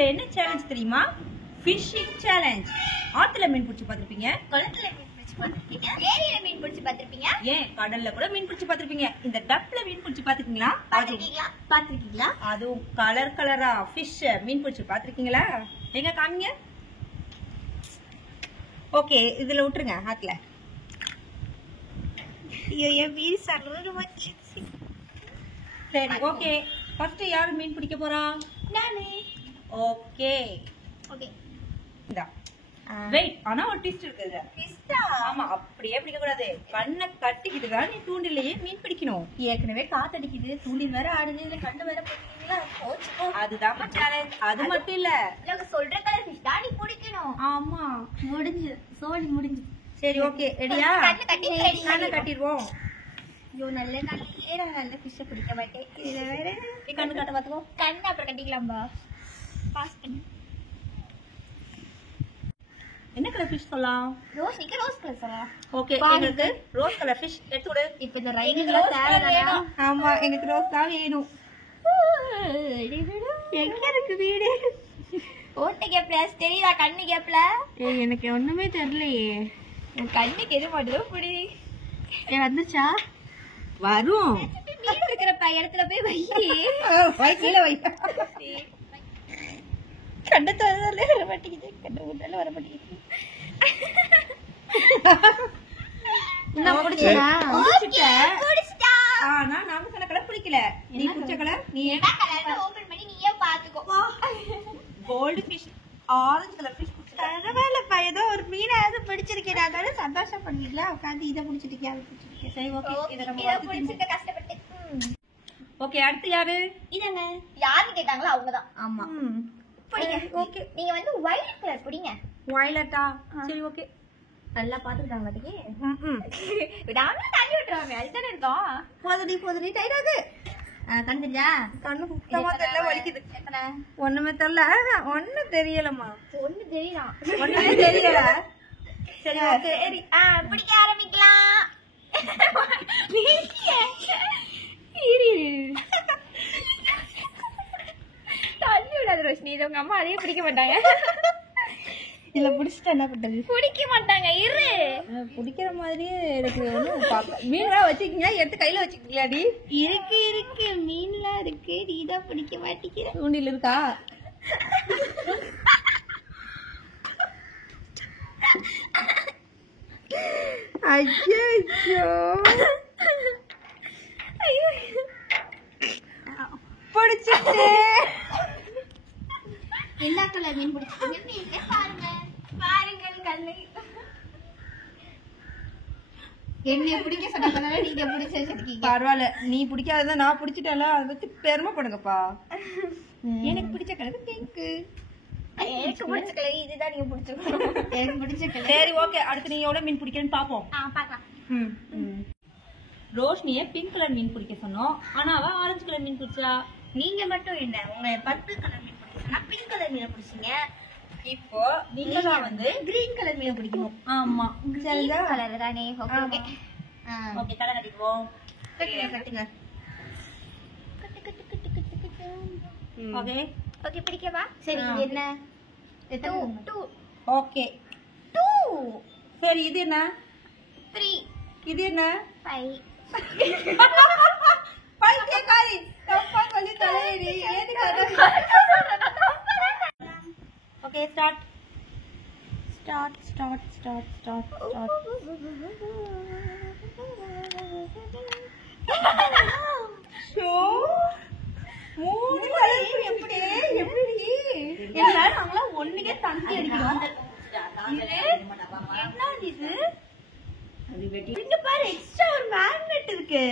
Today என்ன challenge தெரியுமா? Fishing challenge. ஆத்துல மீன் பிடிச்சி பார்த்திருப்பீங்க, குளத்துல மீன் பிடிச்சி பார்த்திருப்பீங்க, ஏரியில மீன் பிடிச்சி பார்த்திருப்பீங்க, ஏன் கடல்ல கூட மீன் பிடிச்சி பார்த்திருப்பீங்க. இந்த டப்ல மீன் பிடிச்சி பார்த்திருக்கீங்களா? பாத்திருக்கீங்களா? அதுவும் கலர் கலரா ஃபிஷ் மீன் பிடிச்சி பார்த்திருக்கீங்களா? எங்க காமிங்க. ஓகே, இதுல விட்டுருங்க ஆத்துல. சரி, ஓகே. ஃபர்ஸ்ட் யாரு மீன் பிடிக்க போறா? நானு. ஓகே ஓகே, இந்தா. வெயிட், ஆனா ஒரு ட்விஸ்ட் இருக்குது. ஆமா, அப்படியே பிடிக்க கூடாது. கண்ணை கட்டிக்கிட்டு தான் நீ தூண்டிலேயே மீன் பிடிக்கணும். ஏற்கனவே காத்தடிக்குது, தூண்டில் வேற ஆடுது, இல்ல கண்ணு வேற போட்டீங்களா? அதுதான் சேலஞ்ச். அது மட்டும் இல்ல, சொல்ற கலர் ஃபிஷ் தான் நீ பிடிக்கணும். ஆமா, முடிஞ்சு, சோழி முடிஞ்சு. சரி, ஓகே, ரெடியா? கண்ணை கட்டிடுவோம். ஐயோ, நல்ல ஃபிஷ் பிடிக்க மாட்டேன். இதுல வேற கண்ணு கட்ட பாத்துக்கோ. கண்ணு அப்புறம் கட்டிக்கலாம்பா. பாஸ் பண்ணு. என்ன கலர் ஃபிஷ் சொல்லலாம்? ரோஸ் கலர் சொல்லலாம். ஓகே, எங்களுக்கு ரோஸ் கலர் ஃபிஷ் எடுத்து கொடு. இப்போ இந்த ரைனிங்லாம் தேவைதானா? ஆமா, எங்களுக்கு ரோஸ் தான் வேணும். எங்க இருக்கு வீடு? ஓட்ட கேப்ல தெரியுதா? கண்ணு கேப்ல எனக்கு ஒண்ணுமே தெரியலையே. உன் கண்ணுக்கு எது மட்டும் புடி. வந்துச்சா? வரும். மீன் இருக்கிற இடத்துல போய் வை, கீழே வை. கண்ணு தரல வர மாட்டேங்குது, கண்ணு உடல வர மாட்டேங்குது. நான் பிடிச்சனா? பிடிச்சிட்டா. ஆனா நாம சொன்ன கலர் பிடிக்கல. நீ பிடிச்ச கலர் நீ என்ன கலர் ஓபன் பண்ணி நீயே பாத்துக்கோ. Gold fish, orange colour fish. பரவாயில்லப்பா, ஏதோ ஒரு மீனாவது பிடிச்சிருக்கேன். அதோட சந்தோஷப்படுவீங்களா? உட்காந்து இதை பிடிச்சிருக்கேன், அதை பிடிச்சிருக்கேன். சரி, ஓகே. இத நம்ம பிடிச்சிருக்க கஷ்டப்பட்டு. ஓகே, அடுத்து யாரு? இதாங்க. யாரு கேட்டாங்களோ அவங்கதான். ஆமா, பிடிங்க. ஓகே. நீங்க வந்து வயலட் கலர் பிடிங்க. வயலட்டா? சரி, ஓகே. நல்லா பாத்துக்கிட்டாங்க பாத்தீங்க. விடாம தள்ளி விட்டுருவாங்க. அதுதானே இருக்கும். போதுடி டைடாது. கண்டுச்சா? கண்ணு சுத்தமா தெரியல, வலிக்குது. ஒண்ணுமே தெரியல. ஒண்ணும் தெரியலமா. ஒண்ணு தெரியலாம். ஒண்ணுமே தெரியல. சரி, ஓகே. சரி, பிடிக்க ஆரம்பிக்கலாம். தள்ளி விடாத ரோஷினி, இது உங்க அம்மா அதையே பிடிக்க மாட்டாங்க. இல்ல, பிடிச்சிட்டா என்ன பண்றது? பிடிக்க மாட்டாங்க. இரு, பிடிக்கிற மாதிரியே எனக்கு மீன்லாம் வச்சிருக்கீங்களா? எடுத்து கையில வச்சுக்கீங்களாடி? இருக்கு மீன்லாம் இருக்கு. நீதான் பிடிக்க மாட்டேங்கிற. தூண்டில் இருக்கா? ஐயோ, பிடிச்சிட்டு. என்ன கலர் மீன் பிடிச்சிருக்கீங்க? பாருங்கள் கண்ணை. என்னைய பிடிக்க சொன்னாங்க, நீங்க பிடிச்சு வச்சிருக்கீங்க. பரவாயில்ல, நீ பிடிக்காத நான் பிடிச்சிட்டேன்ல, அதை பத்தி பெருமைப்படுங்கப்பா. எனக்கு பிடிச்ச கலர் பிங்க். எனக்கு பிடிச்ச கலர் இதுதான். நீங்க பிடிச்சிருக்கோம். எனக்கு பிடிச்ச கலர். சரி, ஓகே. அடுத்து நீ எவ்வளவு மீன் பிடிக்கிறேன்னு பாப்போம். பாக்கலாம். ரோஷினிய பிங்க் கலர் மீன் பிடிக்க சொன்னோம், ஆனா அவ ஆரஞ்சு கலர் மீன் பிடிச்சா. நீங்க மட்டும் என்ன, உங்க பர்பிள் கலர் மீன் பிடிச்சா பிங்க் கலர் மீனை பிடிச்சீங்க. இப்போ நீங்க தான் வந்து கிரீன் கலர் மீனை பிடிக்கணும். ஆமா, சரிதா? கலர் தானே. Okay okay. ஓகே, தலை கட்டிக்குவோம். கட்டுங்க. ஓகே ஓகே, பிடிக்கவா? சரி, இது என்ன? 2. ஓகே, 2. சரி, இது என்ன? 3. இது என்ன? 5. பைத்தியக்காரி, தப்பா சொல்லி தலையடி. Okay, start. ஷோ மூணு கலர் எப்படி எல்லாரும் நாங்களாம் ஒண்ணுக்கே தந்தி அடிக்கிறோம். என்ன இது? இங்க பாரு, எக்ஸ்ட்ரா ஒரு மேக்னெட் இருக்கு.